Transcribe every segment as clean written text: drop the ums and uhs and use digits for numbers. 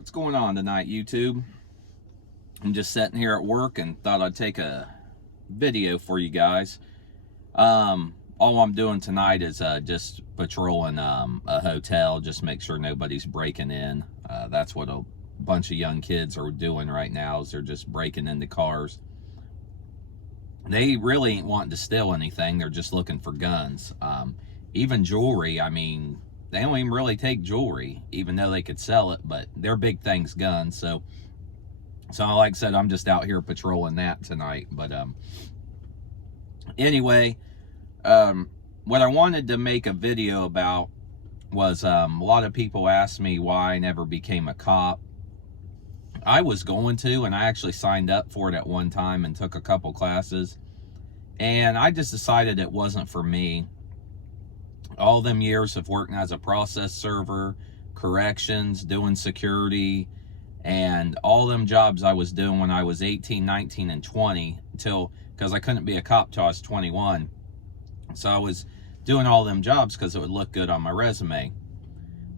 What's going on tonight, YouTube? I'm just sitting here at work and thought I'd take a video for you guys. All I'm doing tonight is just patrolling a hotel, just make sure nobody's breaking in. That's what a bunch of young kids are doing right now, is they're just breaking into cars. They really ain't wanting to steal anything. They're just looking for guns. Even jewelry, I mean, they don't even really take jewelry, even though they could sell it, but their big thing's guns. So like I said, I'm just out here patrolling that tonight. But anyway, what I wanted to make a video about was a lot of people asked me why I never became a cop. I was going to, and I actually signed up for it at one time and took a couple classes, and I just decided it wasn't for me. All them years of working as a process server, corrections, doing security, and all them jobs I was doing when I was 18, 19, and 20, because I couldn't be a cop till I was 21. So I was doing all them jobs because it would look good on my resume.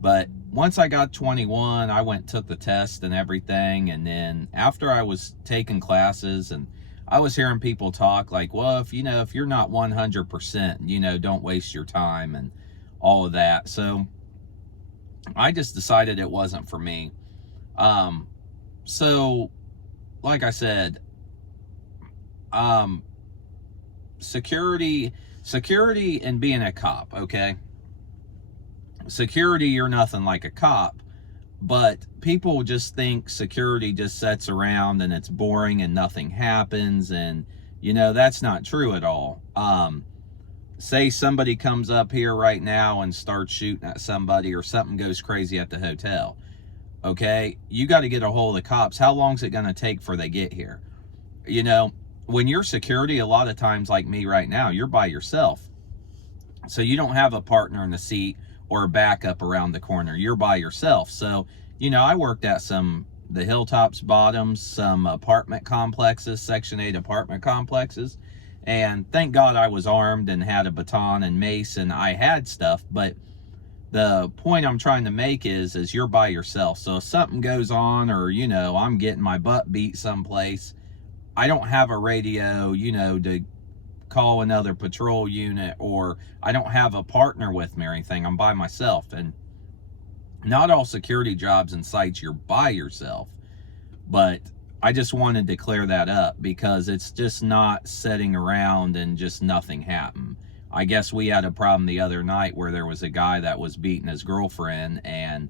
But once I got 21, I went and took the test and everything. And then after I was taking classes, and I was hearing people talk like, well, if you're not 100%, don't waste your time and all of that. So I just decided it wasn't for me. So like I said, security and being a cop, okay? Security, you're nothing like a cop, but people just think security just sits around and it's boring and nothing happens, and that's not true at all. Say somebody comes up here right now and starts shooting at somebody, or something goes crazy at the hotel, okay? You got to get a hold of the cops. How long is it going to take before they get here? When you're security, a lot of times, like me right now, you're by yourself, so you don't have a partner in the seat or a backup around the corner. You're by yourself. So I worked at the Hilltops Bottoms, some apartment complexes, Section 8 apartment complexes, and thank God I was armed and had a baton and mace, and I had stuff. But the point I'm trying to make is you're by yourself. So if something goes on, or I'm getting my butt beat someplace, I don't have a radio, to call another patrol unit, or I don't have a partner with me or anything. I'm by myself. And not all security jobs and sites you're by yourself, but I just wanted to clear that up, because it's just not sitting around and just nothing happened. I guess we had a problem the other night where there was a guy that was beating his girlfriend, and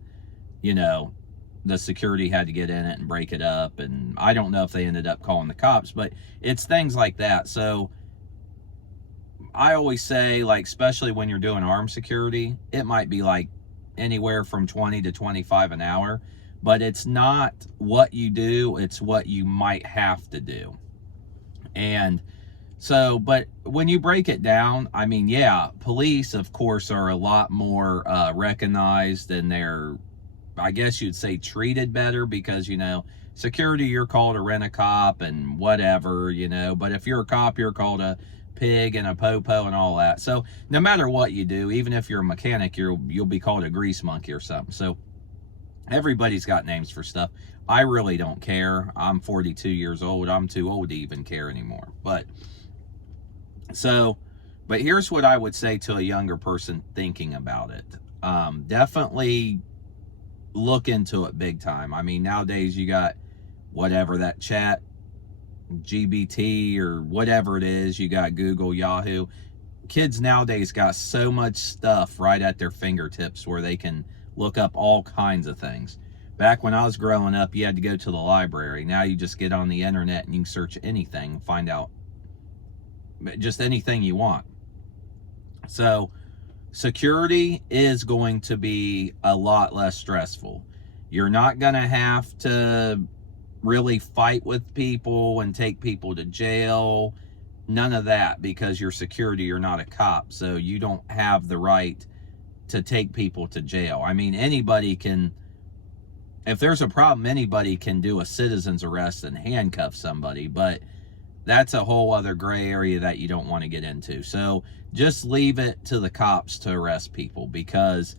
the security had to get in it and break it up, and I don't know if they ended up calling the cops, but it's things like that. So I always say, like, especially when you're doing armed security, it might be like anywhere from 20 to 25 an hour, but it's not what you do, it's what you might have to do. And so, but when you break it down, I mean, yeah, police, of course, are a lot more recognized, and they're, I guess you'd say, treated better, because, security, you're called a rent-a-cop and whatever, but if you're a cop, you're called a pig and a popo and all that. So no matter what you do, even if you're a mechanic, you'll be called a grease monkey or something. So everybody's got names for stuff. I really don't care. I'm 42 years old. I'm too old to even care anymore. But here's what I would say to a younger person thinking about it. Definitely look into it big time. I mean, nowadays you got whatever, that chat GBT or whatever it is, you got Google, Yahoo. Kids nowadays got so much stuff right at their fingertips where they can look up all kinds of things. Back when I was growing up, you had to go to the library. Now you just get on the internet and you can search anything, find out just anything you want. So security is going to be a lot less stressful. You're not going to have to really fight with people and take people to jail. None of that, because you're security, you're not a cop, so you don't have the right to take people to jail. I mean, anybody can, if there's a problem, anybody can do a citizen's arrest and handcuff somebody, but that's a whole other gray area that you don't want to get into. So just leave it to the cops to arrest people, because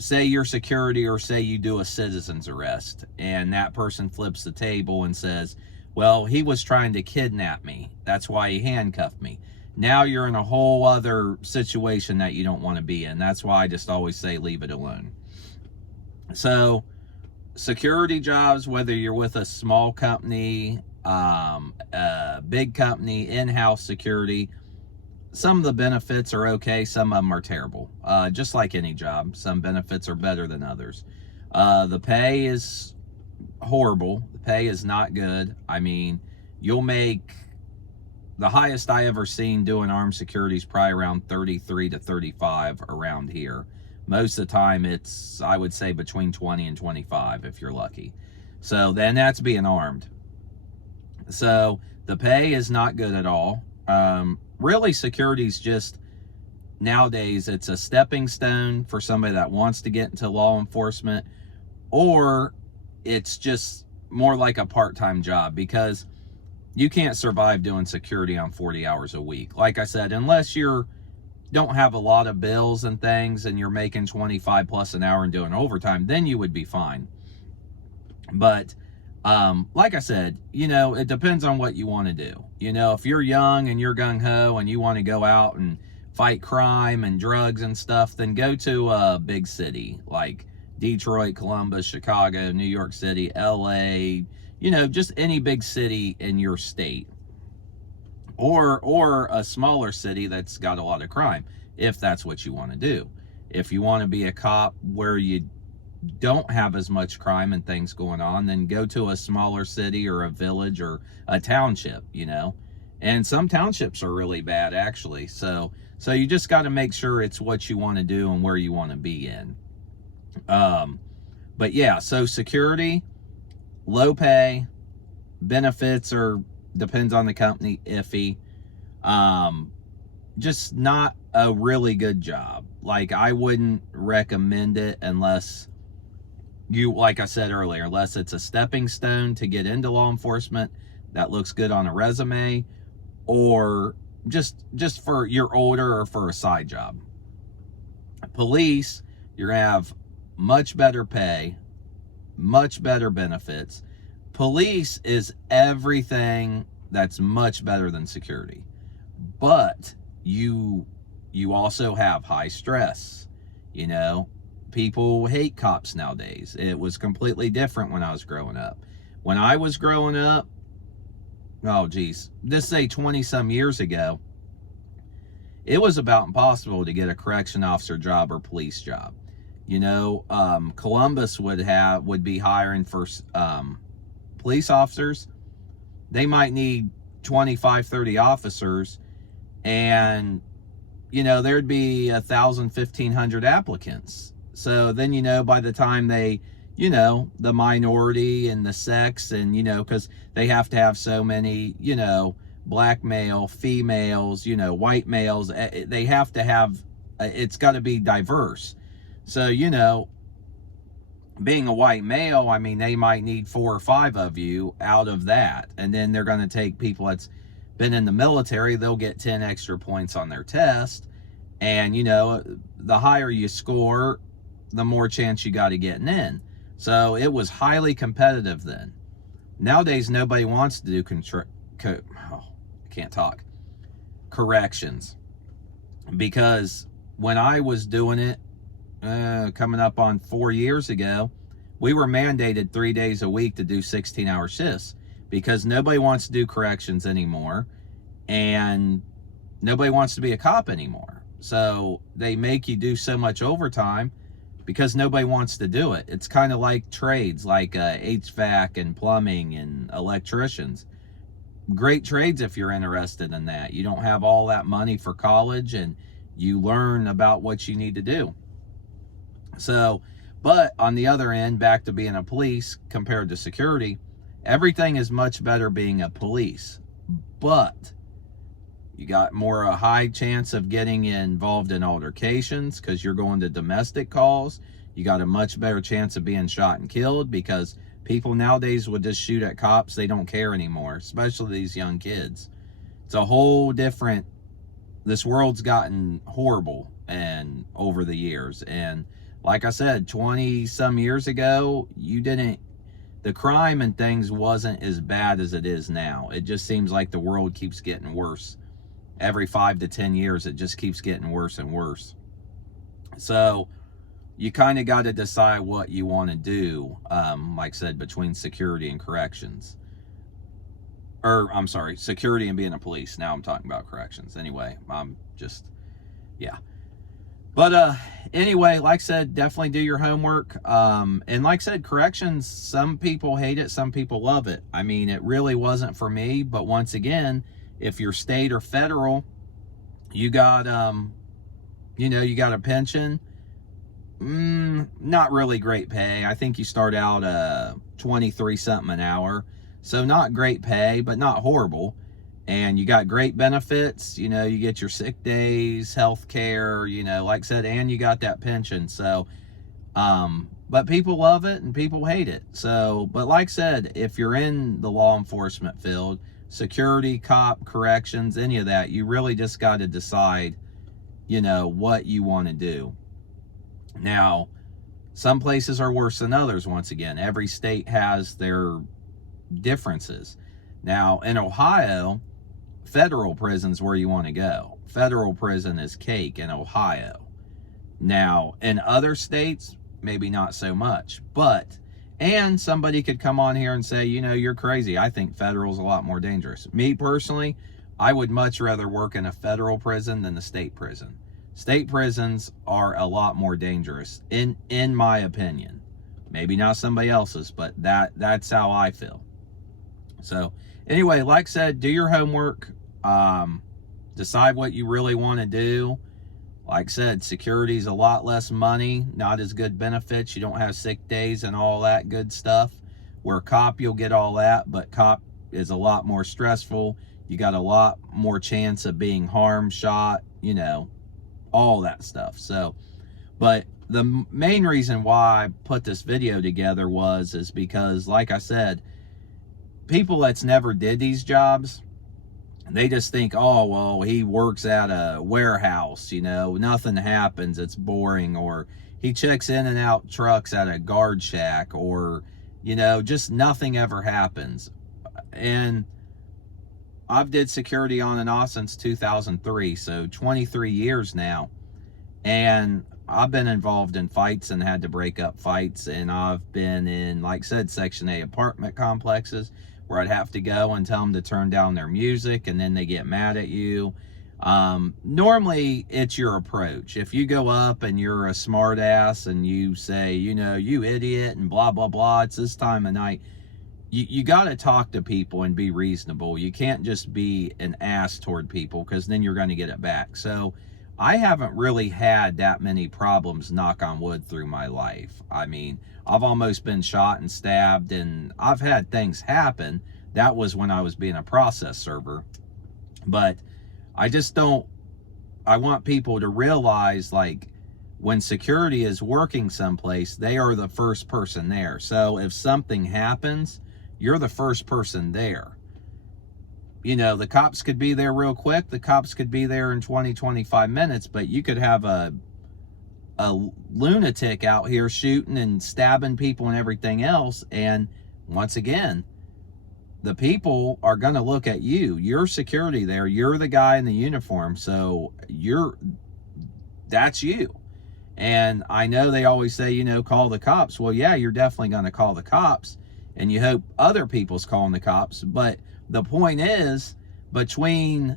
say you're security, or say you do a citizen's arrest, and that person flips the table and says, well, he was trying to kidnap me, that's why he handcuffed me. Now you're in a whole other situation that you don't want to be in. That's why I just always say leave it alone. So security jobs, whether you're with a small company, a big company, in-house security, some of the benefits are okay, some of them are terrible. Just like any job, some benefits are better than others. The pay is horrible. The pay is not good. I mean, you'll make, the highest I ever seen doing armed security is probably around 33 to 35 around here. Most of the time it's, I would say, between 20 and 25 if you're lucky. So then that's being armed. So the pay is not good at all. Really, security's just, nowadays, it's a stepping stone for somebody that wants to get into law enforcement, or it's just more like a part-time job, because you can't survive doing security on 40 hours a week. Like I said, unless you don't have a lot of bills and things and you're making 25 plus an hour and doing overtime, then you would be fine. But like I said, you know, it depends on what you want to do. You know, if you're young and you're gung-ho and you want to go out and fight crime and drugs and stuff, then go to a big city like Detroit, Columbus, Chicago, New York City, LA, you know, just any big city in your state. Or a smaller city that's got a lot of crime, if that's what you want to do. If you want to be a cop where you don't have as much crime and things going on, then go to a smaller city or a village or a township, you know. And some townships are really bad, actually. So you just got to make sure it's what you want to do and where you want to be in. But yeah, so security, low pay, benefits are, depends on the company, iffy. Just not a really good job. Like, I wouldn't recommend it unless you, like I said earlier, unless it's a stepping stone to get into law enforcement that looks good on a resume, or just for you're older or for a side job. Police, you're gonna have much better pay, much better benefits. Police is everything that's much better than security, but you also have high stress. You know, people hate cops nowadays. It was completely different when I was growing up. When I was growing up, oh geez, just say 20 some years ago, it was about impossible to get a correction officer job or police job. You know, Columbus would be hiring for police officers. They might need 25, 30 officers, and you know, there'd be 1,000, 1,500 applicants. So then, you know, by the time they, you know, the minority and the sex, and, you know, because they have to have so many, you know, black male, females, you know, white males, they have to have, it's got to be diverse. So, you know, being a white male, I mean, they might need 4 or 5 of you out of that. And then they're going to take people that's been in the military, they'll get 10 extra points on their test. And, you know, the higher you score, the more chance you got of getting in. So it was highly competitive then. Nowadays, nobody wants to do corrections. Because when I was doing it, coming up on 4 years ago, we were mandated 3 days a week to do 16-hour shifts, because nobody wants to do corrections anymore, and nobody wants to be a cop anymore. So they make you do so much overtime because nobody wants to do it. It's kind of like trades, like HVAC and plumbing and electricians. Great trades if you're interested in that. You don't have all that money for college, and you learn about what you need to do. So, but on the other end, back to being a police compared to security, everything is much better being a police, but you got a high chance of getting involved in altercations because you're going to domestic calls. You got a much better chance of being shot and killed, because people nowadays would just shoot at cops. They don't care anymore, especially these young kids. It's a whole different, this world's gotten horrible and over the years, and like I said, 20 some years ago, the crime and things wasn't as bad as it is now. It just seems like the world keeps getting worse. Every 5 to 10 years, it just keeps getting worse and worse. So you kind of got to decide what you want to do, like I said, between security and corrections. Or, I'm sorry, security and being a police. Now I'm talking about corrections. Anyway, I'm just, yeah. But anyway, like I said, definitely do your homework. And like I said, corrections, some people hate it, some people love it. I mean, it really wasn't for me. But once again, if you're state or federal, you got, you got a pension. Not really great pay. I think you start out 23 something an hour. So not great pay, but not horrible. And you got great benefits. You get your sick days, health care, like I said, and you got that pension. So, but people love it and people hate it. So, but like I said, if you're in the law enforcement field, security, cop, corrections, any of that, you really just got to decide, what you want to do. Now, some places are worse than others. Once again, every state has their differences. Now, in Ohio, federal prison's where you want to go. Federal prison is cake in Ohio. Now, in other states, maybe not so much. And somebody could come on here and say, you're crazy. I think federal's a lot more dangerous. Me personally, I would much rather work in a federal prison than a state prison. State prisons are a lot more dangerous, in my opinion. Maybe not somebody else's, but that's how I feel. So anyway, like I said, do your homework. Decide what you really want to do. Like I said, security is a lot less money, not as good benefits. You don't have sick days and all that good stuff. Where cop, you'll get all that, but cop is a lot more stressful. You got a lot more chance of being harmed, shot, all that stuff. So, but the main reason why I put this video together is because, like I said, people that's never did these jobs, they just think, oh, well, he works at a warehouse, nothing happens, it's boring. Or he checks in and out trucks at a guard shack, or, just nothing ever happens. And I've did security on and off since 2003, so 23 years now. And I've been involved in fights and had to break up fights. And I've been in, like I said, Section 8 apartment complexes where I'd have to go and tell them to turn down their music, and then they get mad at you. Normally, it's your approach. If you go up and you're a smart ass and you say, you idiot and blah, blah, blah, it's this time of night. You got to talk to people and be reasonable. You can't just be an ass toward people, because then you're going to get it back. So I haven't really had that many problems, knock on wood, through my life. I mean, I've almost been shot and stabbed, and I've had things happen. That was when I was being a process server. But I want people to realize, like, when security is working someplace, they are the first person there. So if something happens, you're the first person there. The cops could be there real quick. The cops could be there in 20, 25 minutes, but you could have a lunatic out here shooting and stabbing people and everything else. And once again, the people are going to look at you. You're security there. You're the guy in the uniform. So that's you. And I know they always say, call the cops. Well, yeah, you're definitely going to call the cops, and you hope other people's calling the cops. But the point is, between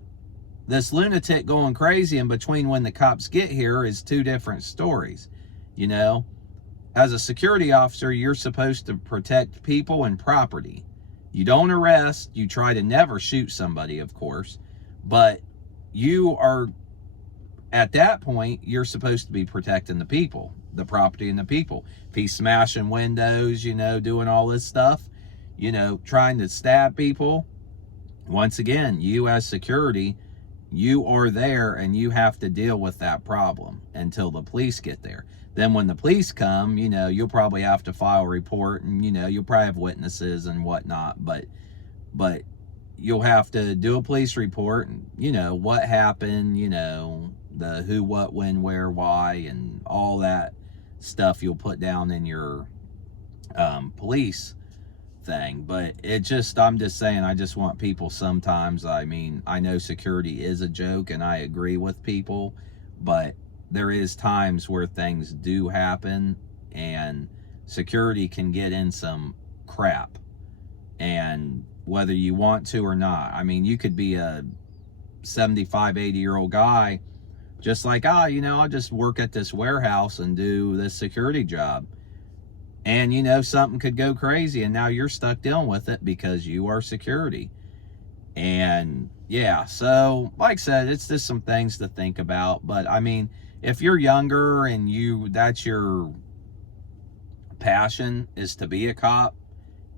this lunatic going crazy and between when the cops get here is two different stories. As a security officer, you're supposed to protect people and property. You don't arrest. You try to never shoot somebody, of course. But you are, at that point, you're supposed to be protecting the people, the property and the people. If he's smashing windows, doing all this stuff, trying to stab people, once again, you as security, you are there and you have to deal with that problem until the police get there. Then when the police come, you'll probably have to file a report, and, you'll probably have witnesses and whatnot, but you'll have to do a police report and, what happened, the who, what, when, where, why, and all that stuff you'll put down in your police thing. But I'm just saying, I just want people sometimes, I mean, I know security is a joke and I agree with people, but there is times where things do happen and security can get in some crap, and whether you want to or not. I mean, you could be a 75, 80-year-old guy just like, you know, I'll just work at this warehouse and do this security job. And, you know, something could go crazy and now you're stuck dealing with it because you are security. And yeah, so like I said, it's just some things to think about. But I mean, if you're younger and that's your passion is to be a cop,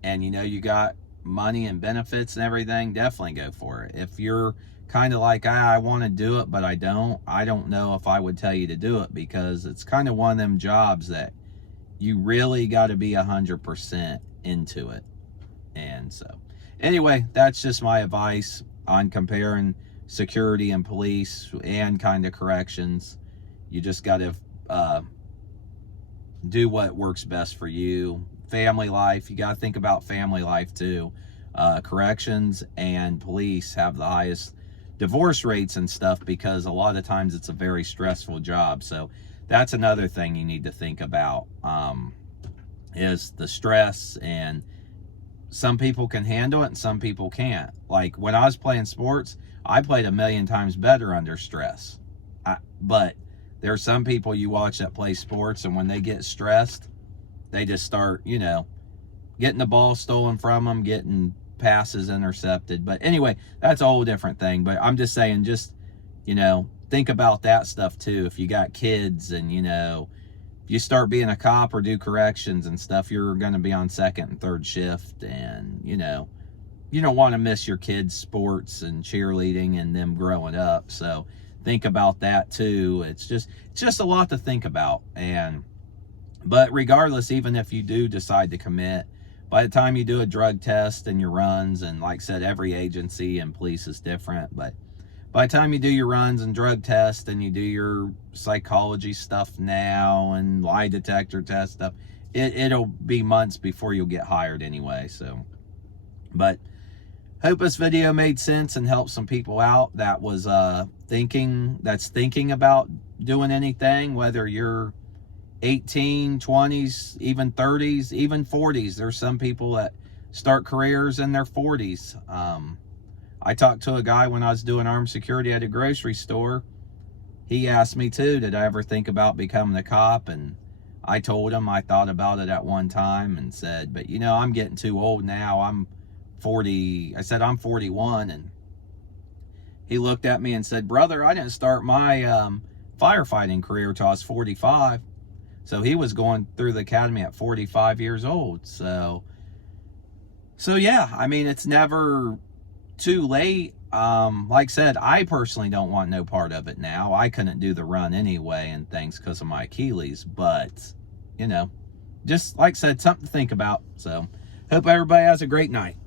and you know, you got money and benefits and everything, definitely go for it. If you're kind of like, I want to do it, but I don't know if I would tell you to do it, because it's kind of one of them jobs that you really got to be 100% into it. And so anyway, that's just my advice on comparing security and police and kind of corrections. You just got to do what works best for you. Family life, you got to think about family life too. Corrections and police have the highest divorce rates and stuff because a lot of times it's a very stressful job. So that's another thing you need to think about, is the stress. And some people can handle it and some people can't. Like when I was playing sports, I played a million times better under stress. But there are some people you watch that play sports, and when they get stressed, they just start, you know, getting the ball stolen from them, getting passes intercepted. But anyway, that's a whole different thing. But I'm just saying, just, you know, think about that stuff too. If you got kids and, you know, if you start being a cop or do corrections and stuff, you're going to be on second and third shift. And, you know, you don't want to miss your kids' sports and cheerleading and them growing up. So think about that too. It's just a lot to think about. But regardless, even if you do decide to commit, by the time you do a drug test and your runs, and like I said, every agency and police is different, but by the time you do your runs and drug tests and you do your psychology stuff now and lie detector test stuff, it'll be months before you'll get hired anyway. So, but hope this video made sense and helped some people out that was thinking about doing anything, whether you're 18, 20s, even 30s, even 40s. There's some people that start careers in their 40s. I talked to a guy when I was doing armed security at a grocery store. He asked me too, did I ever think about becoming a cop? And I told him I thought about it at one time and said, but you know, I'm getting too old now. I'm 40. I said, I'm 41. And he looked at me and said, brother, I didn't start my firefighting career till I was 45. So he was going through the academy at 45 years old. So yeah, I mean, it's never too late. Like I said, I personally don't want no part of it now. I couldn't do the run anyway and things because of my Achilles. But, you know, just like I said, something to think about. So hope everybody has a great night.